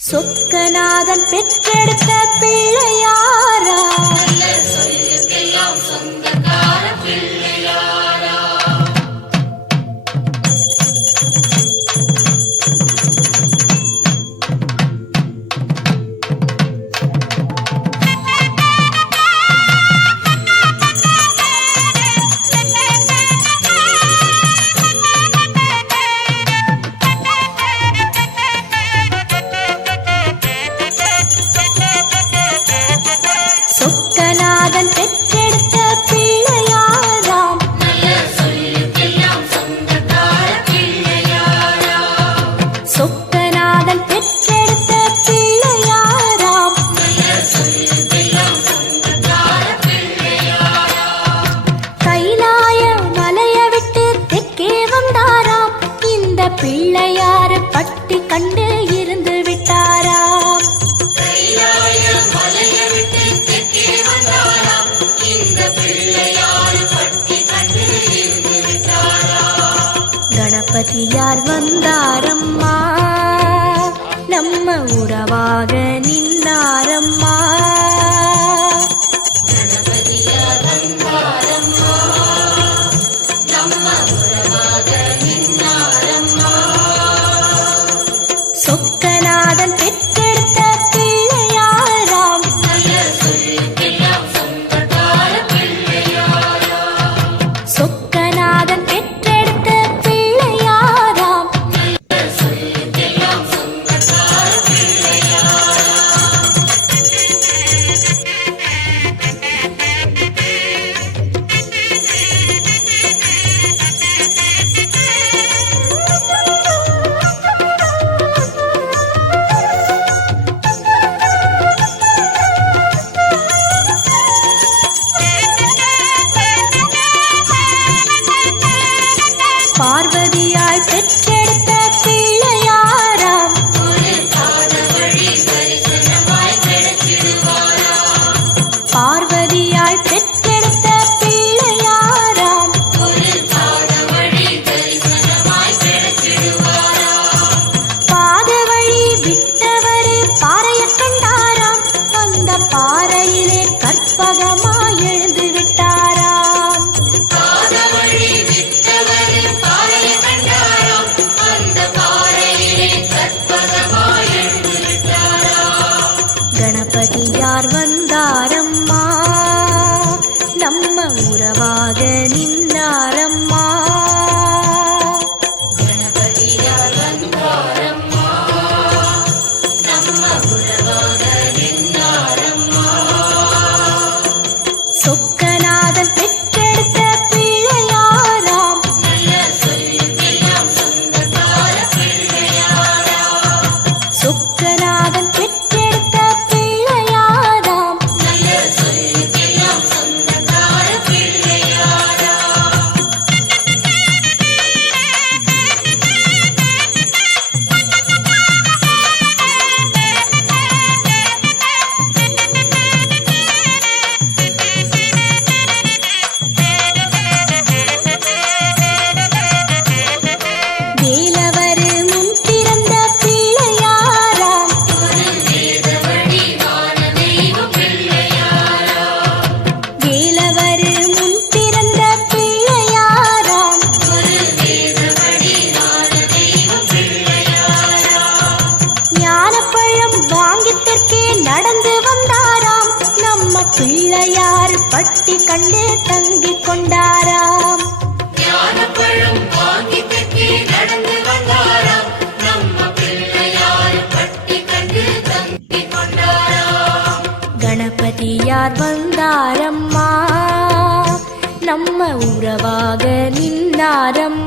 சொக்கநாதன் பெற்றெடுத்த பிள்ளையாரா, சொல்லுக்கெல்லாம் சொந்தக்கார பிள்ளையாரா. சொக்கநாதன் பெற்றெடுத்த பிள்ளையாராம், சொல்லுக்கெல்லாம் சொந்தக்கார பிள்ளையாரா. சொக்கநாதன் பெற்றெடுத்த பிள்ளையாராம், சொல்லுக்கெல்லாம் சொந்தக்கார பிள்ளையாரா. கைலாய மலைய விட்டு தெற்கே வந்தாராம், இந்த பிள்ளையாரு பட்டி கண்டு இருந்து விட்டாராம். கைலாய மலையை விட்டு தெற்கே வந்தாராம், இந்த பிள்ளையாரு பட்டி கண்டு இருந்து விட்டாரா. கணபதியார் வந்தாரம்மா, நம்ம உறவாக நின்னாரம்மா. கணபதியார் வந்தாரம்மா, நம்ம உறவாக நின்னாரம்மா. சொக்கநாதன் பெற்றெடுத்த பிள்ளையாராம், சொல்லுக்கெல்லாம் சொந்தக்கார பிள்ளையாரா. சொக்கநாதன் பெற்றெடுத்த பிள்ளையாராம், சொல்லுக்கெல்லாம் சொந்தக்கார பிள்ளையாரா. பார்வதியாய் பெற்றெடுத்த பிள்ளையாராம், ஒரு பாத வழி தரிசனமாய் கிடைச்சிடுவாரா. பார்வதியாய் பெற்றெடுத்த பிள்ளையாராம், ஒரு பாத வழி தரிசனமாய் கிடைச்சிடுவாரா. பாத வழி விட்டவரு பாறைய கண்டாராம், அந்த பாறையிலே கற்பகமாய் எழுந்து விட்டாராம். பாத வழி விட்டவர் பாறையை கண்டாராம், அந்த பாறையிலே கற்பகமாய் எழுந்து விட்டாரா. கணபதியார் வந்தாரம்மா, நம்ம உறவாக நின்னாரம்மா. கணபதியார் வந்தாரம்மா, நம்ம உறவாக நின்னாரம்மா. சொக்கநாதன் பெற்றெடுத்த பிள்ளையாராம், சொல்லுக்கெல்லாம் சொந்தக்கார பிள்ளையாரா. சொக்கநாதன் பெற்றெடுத்த பிள்ளையாராம், சொல்லுக்கெல்லாம் சொந்தக்கார பிள்ளையாரா. வேலவரு முன் பிறந்த பிள்ளையாராம், ஒரு வேத வழி வான தெய்வ பிள்ளையாரா. வேலவரு முன் பிறந்த பிள்ளையாராம், ஒரு வேத வழி வான தெய்வ பிள்ளையாரா. ஞானப்பழம் வாங்கி தெற்கே நடந்து வந்தாராம், நம்ம பிள்ளையார் பட்டி கண்டு தங்கிக் கொண்டாராம். ஞானப்பழம் வாங்கி தெற்கே நடந்து வந்தாராம், நம்ம பிள்ளையார் பட்டி கண்டு தங்கிக் கொண்டாராம். கணபதியார் வந்தாரம்மா, நம்ம உறவாக நின்னாரம்மா.